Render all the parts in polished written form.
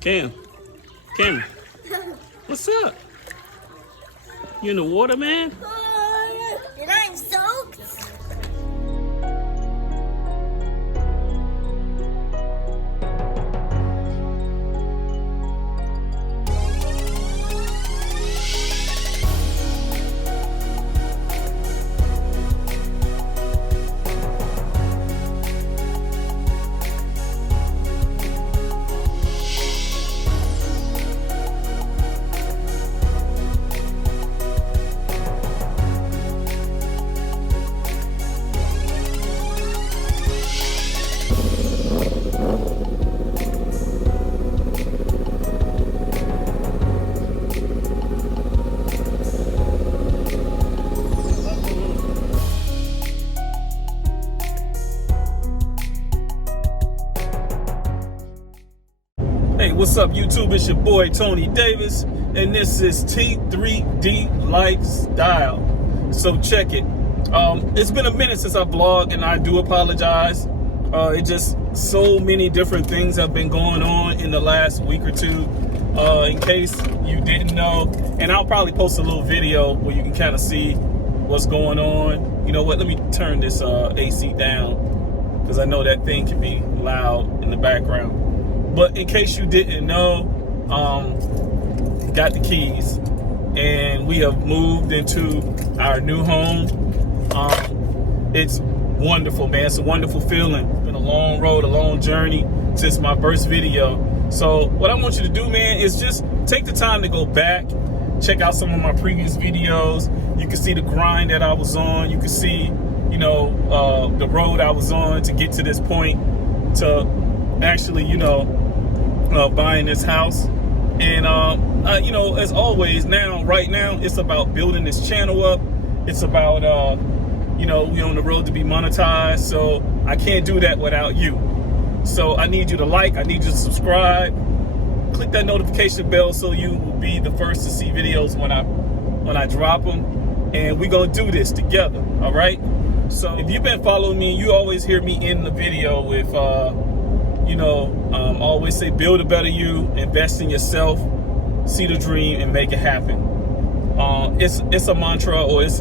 Cam, Cam, what's up? You in the water, man? And I'm soaked. Hey, what's up, YouTube? It's your boy Tony Davis, and this is T3D Lifestyle. So check it. It's been a minute since I vlogged, and I do apologize. It just so many different things have been going on in the last week or two. In case you didn't know, and I'll probably post a little video where you can kind of see what's going on. You know what? Let me turn this AC down because I know that thing can be loud in the background. But in case you didn't know, got the keys and we have moved into our new home. It's wonderful, man. It's a wonderful feeling. It's been a long road, a long journey since my first video. So what I want you to do, man, is just take the time to go back, check out some of my previous videos. You can see the grind that I was on. You can see, you know, the road I was on to get to this point, to actually, you know, buying this house. And you know, as always, right now it's about building this channel up. It's about you know, we on the road to be monetized, so I can't do that without you. So I need you to like, I need you to subscribe, click that notification bell so you will be the first to see videos when I drop them. And we're gonna do this together, all right? So if you've been following me, you always hear me in the video with you know, always say build a better you, invest in yourself, see the dream and make it happen. It's a mantra, or it's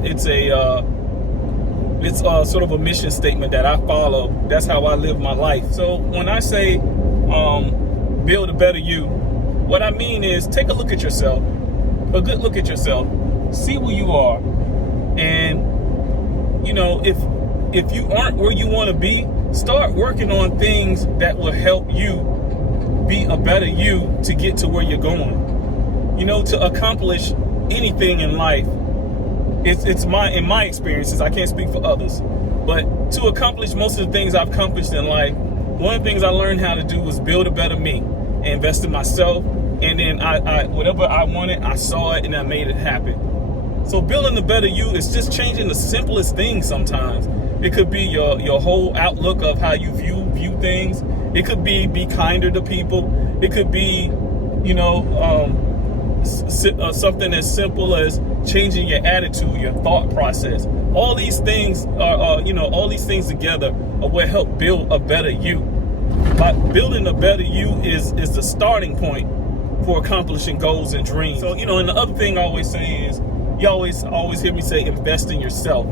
sort of a mission statement that I follow. That's how I live my life. So when I say build a better you, what I mean is take a look at yourself, a good look at yourself, see where you are, and you know, if you aren't where you want to be, start working on things that will help you be a better you to get to where you're going. You know, to accomplish anything in life, in my experiences, I can't speak for others, but to accomplish most of the things I've accomplished in life, one of the things I learned how to do was build a better me, and invest in myself, and then I whatever I wanted, I saw it and I made it happen. So building a better you is just changing the simplest things sometimes. It could be your whole outlook of how you view things. It could be kinder to people. It could be, you know, something as simple as changing your attitude, your thought process. All these things are, you know, all these things together are what help build a better you. But building a better you is the starting point for accomplishing goals and dreams. So, you know, and the other thing I always say is, you always hear me say invest in yourself.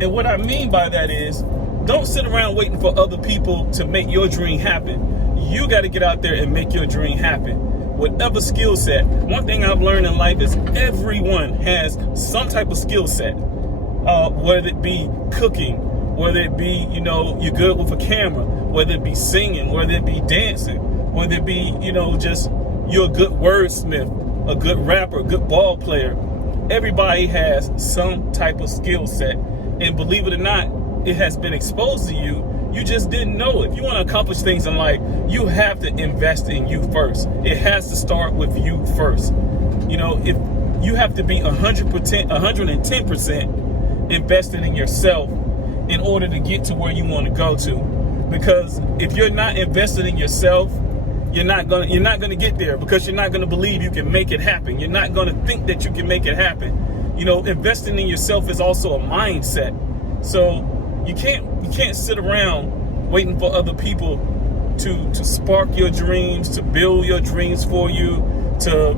And what I mean by that is, don't sit around waiting for other people to make your dream happen. You got to get out there and make your dream happen. Whatever skill set. One thing I've learned in life is everyone has some type of skill set. Whether it be cooking, whether it be, you know, you're good with a camera, whether it be singing, whether it be dancing, whether it be, you know, just you're a good wordsmith, a good rapper, a good ball player. Everybody has some type of skill set. And believe it or not, it has been exposed to you. You just didn't know it. If you want to accomplish things in life, you have to invest in you first. It has to start with you first. You know, if you have to be 100%, 110% invested in yourself in order to get to where you want to go to. Because if you're not invested in yourself, you're not gonna get there, because you're not gonna believe you can make it happen. You're not gonna think that you can make it happen. You know, investing in yourself is also a mindset. So you can't sit around waiting for other people to spark your dreams, to build your dreams for you, to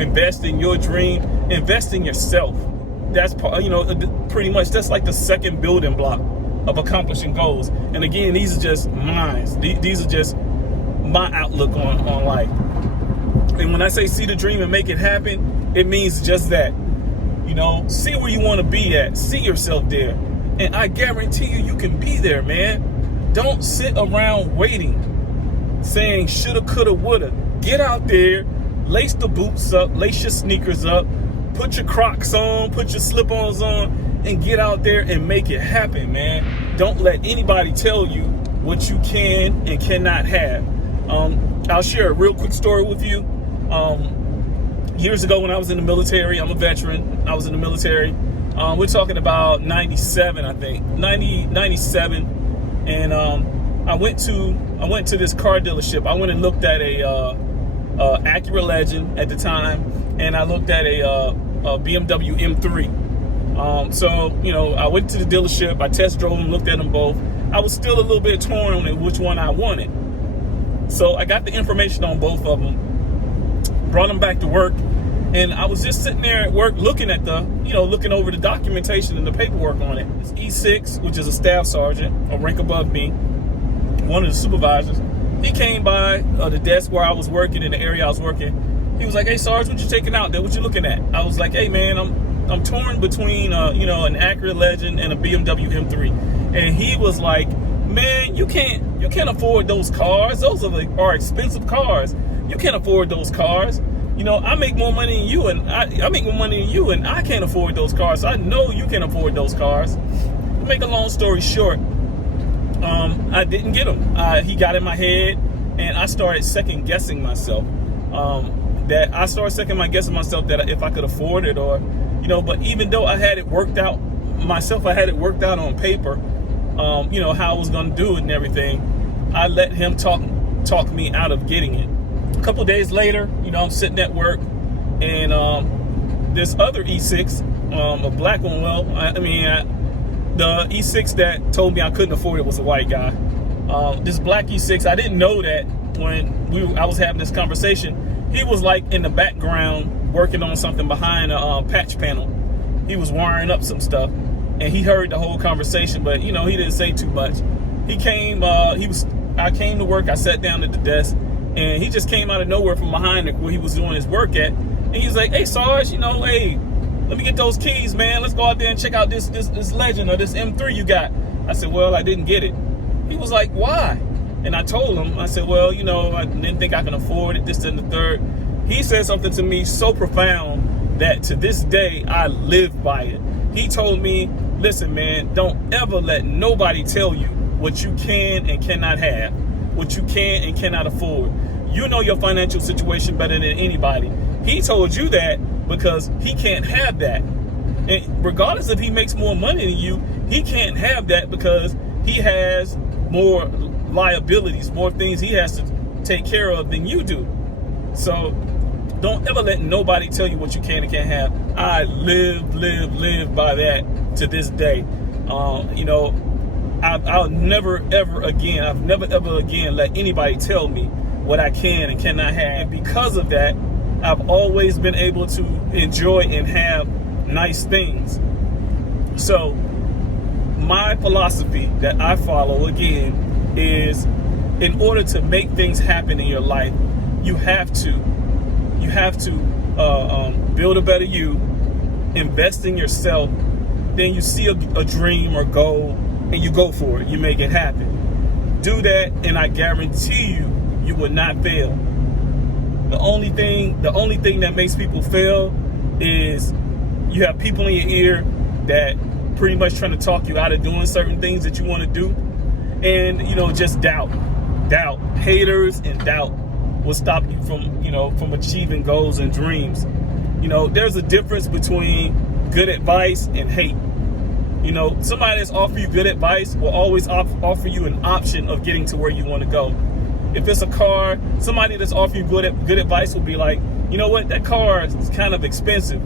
invest in your dream, invest in yourself. That's pretty much that's like the second building block of accomplishing goals. And again, these are just mine. These are just my outlook on life. And when I say see the dream and make it happen, it means just that. See where you want to be at. See yourself there. And I guarantee you can be there, man. Don't sit around waiting, saying shoulda, coulda, woulda. Get out there, lace the boots up, lace your sneakers up, put your Crocs on, put your slip-ons on, and get out there and make it happen, man. Don't let anybody tell you what you can and cannot have. I'll share a real quick story with you. Years ago when I was in the military, I'm a veteran. I was in the military. We're talking about 97, I think, 97. And I went to this car dealership. I went and looked at a Acura Legend at the time, and I looked at a BMW M3. So I went to the dealership. I test drove them, looked at them both. I was still a little bit torn on which one I wanted. So I got the information on both of them, brought them back to work, and I was just sitting there at work looking at looking over the documentation and the paperwork on it. It's E6, which is a staff sergeant, a rank above me, one of the supervisors. He came by the desk where I was working, in the area I was working. He was like, "Hey, Sarge, what you taking out there? What you looking at?" I was like, "Hey, man, I'm torn between an Acura Legend and a BMW M3." And he was like, "Man, you can't afford those cars. Those are expensive cars. You can't afford those cars. I make more money than you, and I make more money than you, and I can't afford those cars. So I know you can afford those cars." To make a long story short, I didn't get them. He got in my head, and I started second guessing myself. That if I could afford it, but even though I had it worked out myself, I had it worked out on paper, how I was going to do it and everything. I let him talk me out of getting it. A couple days later, I'm sitting at work, and this other E6, a black one. The E6 that told me I couldn't afford it was a white guy. This black E6, I didn't know that when I was having this conversation. He was like in the background working on something behind a patch panel. He was wiring up some stuff, and he heard the whole conversation, but he didn't say too much. He came. I came to work. I sat down at the desk, and he just came out of nowhere from behind where he was doing his work at, and he's like, "Hey, Sarge, hey, let me get those keys, man. Let's go out there and check out this Legend or this M3 you got." I said, "Well, I didn't get it." He was like, "Why?" And I told him, I said, "Well, I didn't think I can afford it, this and the third." He said something to me so profound that to this day, I live by it. He told me, "Listen, man, don't ever let nobody tell you what you can and cannot have, what you can and cannot afford. You know your financial situation better than anybody." He told you that because he can't have that. And regardless if he makes more money than you, he can't have that because he has more liabilities, more things he has to take care of than you do. So don't ever let nobody tell you what you can and can't have. I live by that to this day. I'll never ever again let anybody tell me what I can and cannot have. And because of that, I've always been able to enjoy and have nice things. So my philosophy that I follow again is, in order to make things happen in your life, you have to build a better you, invest in yourself. Then you see a dream or goal and you go for it. You make it happen. Do that, and I guarantee you will not fail. The only thing that makes people fail is you have people in your ear that pretty much trying to talk you out of doing certain things that you want to do, and just doubt. Haters and doubt will stop you from achieving goals and dreams. There's a difference between good advice and hate. Somebody that's offering you good advice will always offer you an option of getting to where you want to go. If it's a car, somebody that's offering you good advice will be like, "You know what, that car is kind of expensive.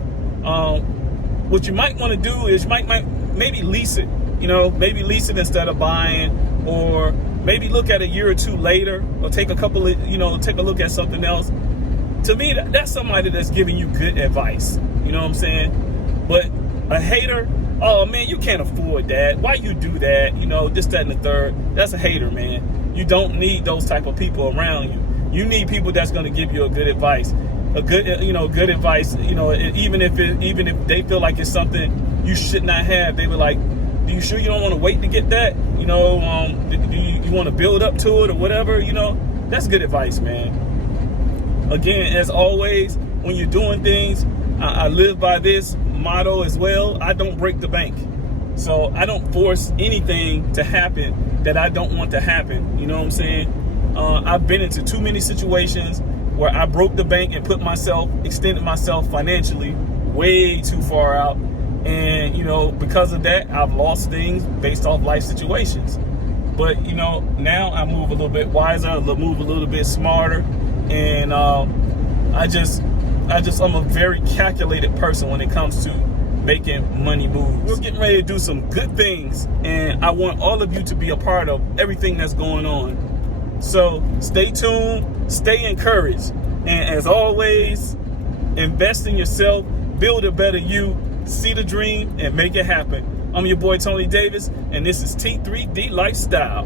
What you might want to do is you might maybe lease it, You know, maybe lease it instead of buying, or maybe look at a year or two later, or take a couple of, take a look at something else. To me, that's somebody that's giving you good advice. You know what I'm saying? But a hater, oh man, you can't afford that. Why you do that? This, that, and the third. That's a hater, man. You don't need those type of people around you. You need people that's going to give you a good advice. Good advice. Even if they feel like it's something you should not have, they were like, "Do you sure you don't want to wait to get that? Do you want to build up to it or whatever? That's good advice, man." Again, as always, when you're doing things, I live by this motto as well. I don't break the bank. So I don't force anything to happen that I don't want to happen. You know what I'm saying? I've been into too many situations where I broke the bank and extended myself financially way too far out. And, because of that, I've lost things based off life situations. But, now I move a little bit wiser, move a little bit smarter. And I'm a very calculated person when it comes to making money moves. We're getting ready to do some good things, and I want all of you to be a part of everything that's going on. So stay tuned, stay encouraged, and as always, invest in yourself, build a better you, see the dream, and make it happen. I'm your boy Tony Davis, and this is T3D Lifestyle.